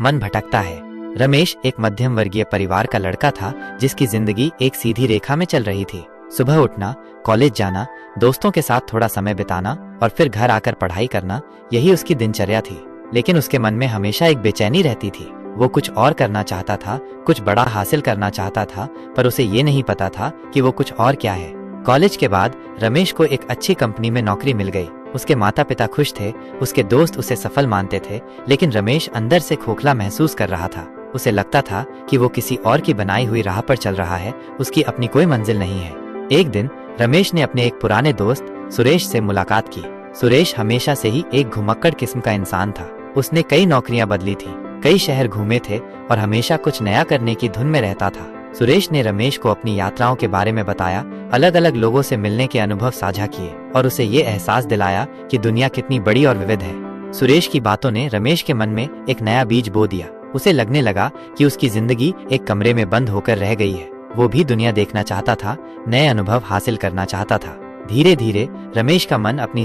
मन भटकता है। रमेश एक मध्यम वर्गीय परिवार का लड़का था जिसकी जिंदगी एक सीधी रेखा में चल रही थी। सुबह उठना, कॉलेज जाना, दोस्तों के साथ थोड़ा समय बिताना और फिर घर आकर पढ़ाई करना, यही उसकी दिनचर्या थी। लेकिन उसके मन में हमेशा एक बेचैनी रहती थी। वो कुछ और करना चाहता था, कुछ बड़ा हासिल करना चाहता था, पर उसे ये नहीं पता था कि वो कुछ और क्या है। कॉलेज के बाद रमेश को एक अच्छी कंपनी में नौकरी मिल गई। उसके माता पिता खुश थे, उसके दोस्त उसे सफल मानते थे, लेकिन रमेश अंदर से खोखला महसूस कर रहा था। उसे लगता था कि वो किसी और की बनाई हुई राह पर चल रहा है, उसकी अपनी कोई मंजिल नहीं है। एक दिन रमेश ने अपने एक पुराने दोस्त सुरेश से मुलाकात की। सुरेश हमेशा से ही एक घुमक्कड़ किस्म का इंसान था। उसने कई नौकरियां बदली थी, कई शहर घूमे थे और हमेशा कुछ नया करने की धुन में रहता था। सुरेश ने रमेश को अपनी यात्राओं के बारे में बताया, अलग अलग लोगों से मिलने के अनुभव साझा किए और उसे ये एहसास दिलाया कि दुनिया कितनी बड़ी और विविध है। सुरेश की बातों ने रमेश के मन में एक नया बीज बो दिया। उसे लगने लगा कि उसकी जिंदगी एक कमरे में बंद होकर रह गई है। वो भी दुनिया देखना चाहता था, नए अनुभव हासिल करना चाहता था। धीरे धीरे रमेश का मन अपनी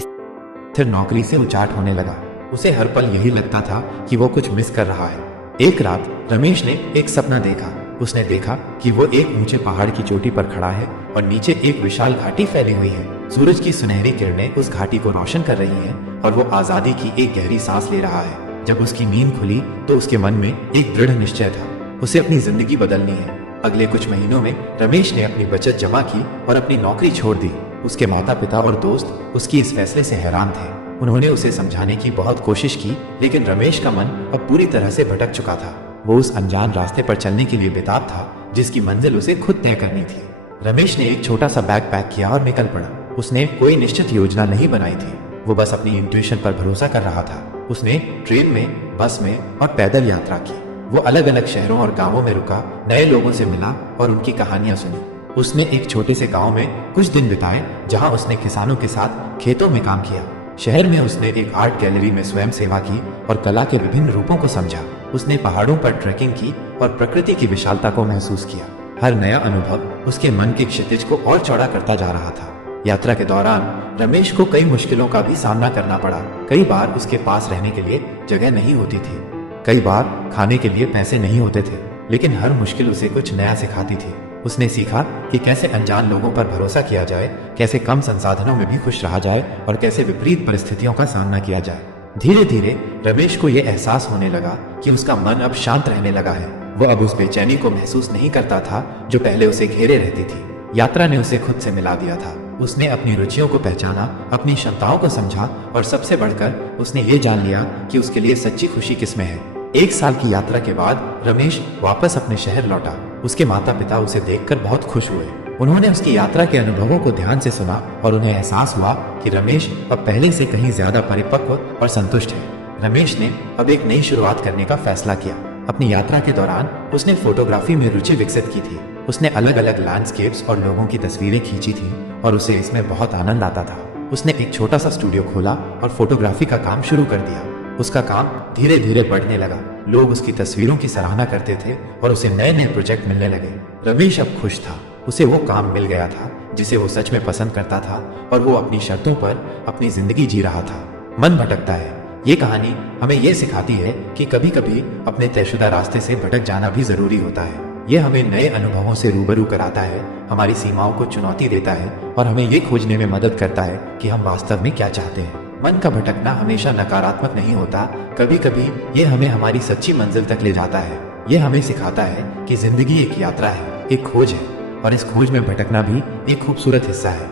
फिर नौकरी से उचाट होने लगा। उसे हर पल यही लगता था कि वो कुछ मिस कर रहा है। एक रात रमेश ने एक सपना देखा। उसने देखा कि वो एक ऊंचे पहाड़ की चोटी पर खड़ा है और नीचे एक विशाल घाटी फैली हुई है। सूरज की सुनहरी किरणें उस घाटी को रोशन कर रही हैं और वो आजादी की एक गहरी सांस ले रहा है। जब उसकी नींद खुली तो उसके मन में एक दृढ़ निश्चय था, उसे अपनी जिंदगी बदलनी है। अगले कुछ महीनों में रमेश ने अपनी बचत जमा की और अपनी नौकरी छोड़ दी। उसके माता पिता और दोस्त उसकी इस फैसले से हैरान थे। उन्होंने उसे समझाने की बहुत कोशिश की, लेकिन रमेश का मन अब पूरी तरह से भटक चुका था। वो उस अनजान रास्ते पर चलने के लिए बेताब था जिसकी मंजिल उसे खुद तय करनी थी। रमेश ने एक छोटा सा बैग पैक किया और निकल पड़ा। उसने कोई निश्चित योजना नहीं बनाई थी, वो बस अपनी इंट्यूशन पर भरोसा कर रहा था। उसने ट्रेन में, बस में और पैदल यात्रा की। वो अलग अलग शहरों और गांवों में रुका, नए लोगों से मिला और उनकी कहानियां सुनी। उसने एक छोटे से गांव में कुछ दिन बिताए जहां उसने किसानों के साथ खेतों में काम किया। शहर में उसने एक आर्ट गैलरी में स्वयं सेवा की और कला के विभिन्न रूपों को समझा। उसने पहाड़ों पर ट्रैकिंग की और प्रकृति की विशालता को महसूस किया। हर नया अनुभव उसके मन के क्षितिज को और चौड़ा करता जा रहा था। यात्रा के दौरान रमेश को कई मुश्किलों का भी सामना करना पड़ा। कई बार उसके पास रहने के लिए जगह नहीं होती थी, कई बार खाने के लिए पैसे नहीं होते थे, लेकिन हर मुश्किल उसे कुछ नया सिखाती थी। उसने सीखा कि कैसे अनजान लोगों पर भरोसा किया जाए, कैसे कम संसाधनों में भी खुश रहा जाए और कैसे विपरीत परिस्थितियों का सामना किया जाए। धीरे धीरे रमेश को यह एहसास होने लगा कि उसका मन अब शांत रहने लगा है। वो अब उस बेचैनी को महसूस नहीं करता था जो पहले उसे घेरे रहती थी। यात्रा ने उसे खुद से मिला दिया था। उसने अपनी रुचियों को पहचाना, अपनी क्षमताओं को समझा और सबसे बढ़कर उसने ये जान लिया कि उसके लिए सच्ची खुशी किसमें है। 1 साल की यात्रा के बाद रमेश वापस अपने शहर लौटा। उसके माता पिता उसे देखकर बहुत खुश हुए। उन्होंने उसकी यात्रा के अनुभवों को ध्यान से सुना और उन्हें एहसास हुआ कि रमेश अब पहले से कहीं ज्यादा परिपक्व और संतुष्ट है। रमेश ने अब एक नई शुरुआत करने का फैसला किया। अपनी यात्रा के दौरान उसने फोटोग्राफी में रुचि विकसित की थी। उसने अलग अलग लैंडस्केप्स और लोगों की तस्वीरें खींची थी और उसे इसमें बहुत आनंद आता था। उसने एक छोटा सा स्टूडियो खोला और फोटोग्राफी का काम शुरू कर दिया। उसका काम धीरे धीरे बढ़ने लगा। लोग उसकी तस्वीरों की सराहना करते थे और उसे नए नए प्रोजेक्ट मिलने लगे। रमेश अब खुश था। उसे वो काम मिल गया था जिसे वो सच में पसंद करता था और वो अपनी शर्तों पर अपनी जिंदगी जी रहा था। मन भटकता है। ये कहानी हमें ये सिखाती है कि कभी कभी अपने तयशुदा रास्ते से भटक जाना भी जरूरी होता है। ये हमें नए अनुभवों से रूबरू कराता है, हमारी सीमाओं को चुनौती देता है और हमें ये खोजने में मदद करता है कि हम वास्तव में क्या चाहते हैं। मन का भटकना हमेशा नकारात्मक नहीं होता। कभी कभी ये हमें हमारी सच्ची मंजिल तक ले जाता है। ये हमें सिखाता है कि जिंदगी एक यात्रा है, एक खोज है और इस खोज में भटकना भी एक खूबसूरत हिस्सा है।